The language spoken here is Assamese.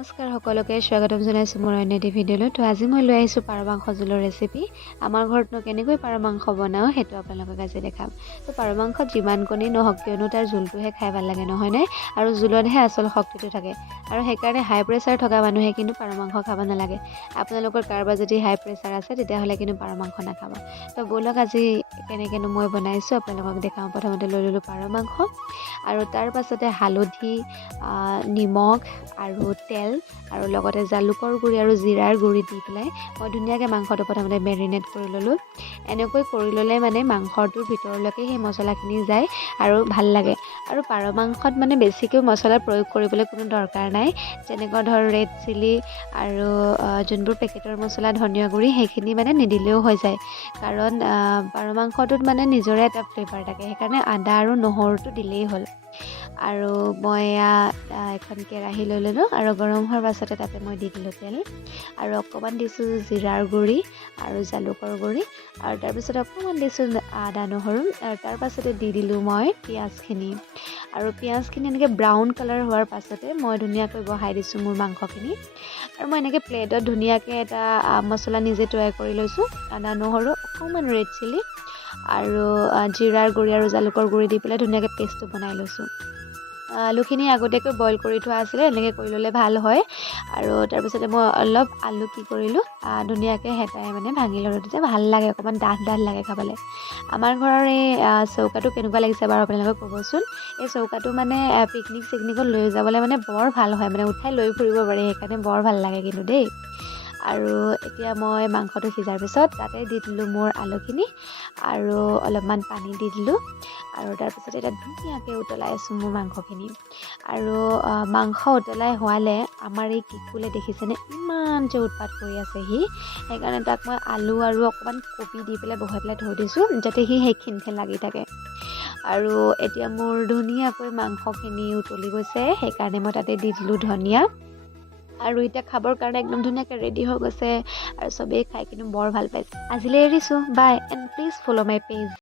নমস্কাৰ সকলোকে স্বাগতম জনাইছোঁ মোৰ অন্য এটি ভিডিঅ'লৈ। তো আজি মই লৈ আহিছোঁ পাৰ মাংস জোলৰ ৰেচিপি। আমাৰ ঘৰতনো কেনেকৈ পাৰ মাংস বনাওঁ সেইটো আপোনালোকক আজি দেখাম। তো পাৰ মাংসত যিমান কণী নহওক কিয়নো তাৰ জোলটোহে খাই ভাল লাগে, নহয়নে? আৰু জোলতহে আচল শক্তিটো থাকে। আৰু সেইকাৰণে হাই প্ৰেছাৰ থকা মানুহে কিন্তু পাৰ মাংস খাব নালাগে। আপোনালোকৰ কাৰোবাৰ যদি হাই প্ৰেছাৰ আছে তেতিয়াহ'লে কিন্তু পাৰ মাংস নাখাব। তো ব'লক আজি কেনেকৈনো মই বনাইছোঁ আপোনালোকক দেখাওঁ। প্ৰথমতে লৈ ল'লোঁ পাৰ মাংস আৰু তাৰ পাছতে হালধি, নিমখ আৰু তেল আৰু লগতে জালুকৰ গুড়ি আৰু জিৰাৰ গুড়ি দি পেলাই মই ধুনীয়াকৈ মাংসটো প্ৰথমতে মেৰিনেট কৰি ল'লোঁ। এনেকৈ কৰি ল'লে মানে মাংসটোৰ ভিতৰলৈকে সেই মছলাখিনি যায় আৰু ভাল লাগে। আৰু পাৰ মাংসত মানে বেছিকৈ মছলা প্ৰয়োগ কৰিবলৈ কোনো দৰকাৰ নাই। যেনেকুৱা ধৰ ৰেড চিলি আৰু যোনবোৰ পেকেটৰ মছলা ধনিয়া গুড়ি সেইখিনি মানে নিদিলেও হৈ যায়। কাৰণ পাৰ মাংসটোত মানে নিজৰে এটা ফ্লেভাৰ থাকে, সেইকাৰণে আদা আৰু নহৰুটো দিলেই হ'ল। আৰু মই এখন কেৰাহী লৈ ল'লোঁ আৰু গৰম হোৱাৰ পাছতে তাতে মই দি দিলোঁ তেল আৰু অকণমান দিছোঁ জিৰাৰ গুড়ি আৰু জালুকৰ গুড়ি আৰু তাৰপিছত অকণমান দিছোঁ আদা নহৰু আৰু তাৰ পাছতে দি দিলোঁ মই পিঁয়াজখিনি। আৰু পিঁয়াজখিনি এনেকৈ ব্ৰাউন কালাৰ হোৱাৰ পাছতে মই ধুনীয়াকৈ বহাই দিছোঁ মোৰ মাংসখিনি। আৰু মই এনেকৈ প্লেটত ধুনীয়াকৈ এটা মছলা নিজে তৈয়াৰ কৰি লৈছোঁ। আদা নহৰু অকণমান ৰেড চিলি আৰু জিৰাৰ গুড়ি আৰু জালুকৰ গুড়ি দি পেলাই ধুনীয়াকৈ পেষ্টটো বনাই লৈছোঁ। আলুখিনি আগতীয়াকৈ বইল কৰি থোৱা আছিলে, এনেকৈ কৰি ল'লে ভাল হয়। আৰু তাৰপিছতে মই অলপ আলু কি কৰিলোঁ ধুনীয়াকৈ হেতাই মানে ভাঙি ল'লোঁ, তেতিয়া ভাল লাগে, অকণমান ডাঠ লাগে খাবলৈ। আমাৰ ঘৰৰ এই চৌকাটো কেনেকুৱা লাগিছে বাৰু আপোনালোকে ক'বচোন। এই চৌকাটো মানে পিকনিক চিকনিকত লৈ যাবলৈ মানে বৰ ভাল হয়, মানে উঠাই লৈ ফুৰিব পাৰি, সেইকাৰণে বৰ ভাল লাগে কিন্তু দেই। আৰু এতিয়া মই মাংসটো সিজাৰ পিছত তাতে দি দিলোঁ মোৰ আলুখিনি আৰু অলপমান পানী দি দিলোঁ আৰু তাৰপিছত এতিয়া ধুনীয়াকৈ উতলাই আছোঁ মোৰ মাংসখিনি। আৰু মাংস উতলাই হোৱালে আমাৰ এই কিকুলে দেখিছেনে ইমান যে উৎপাত কৰি আছে সি, সেইকাৰণে তাক মই আলু আৰু অকণমান কবি দি পেলাই বহাই পেলাই থৈ দিছোঁ যাতে সি সেইখিনিতে লাগি থাকে। আৰু এতিয়া মোৰ ধুনীয়াকৈ মাংসখিনি উতলি গৈছে, সেইকাৰণে মই তাতে দি দিলোঁ ধনিয়া। আৰু এতিয়া খাবৰ কাৰণে একদম ধুনীয়াকৈ ৰেডি হৈ গৈছে আৰু চবেই খাই কিন্তু বৰ ভাল পাইছে। আজিলৈ এৰিছোঁ, bye and please follow' my page.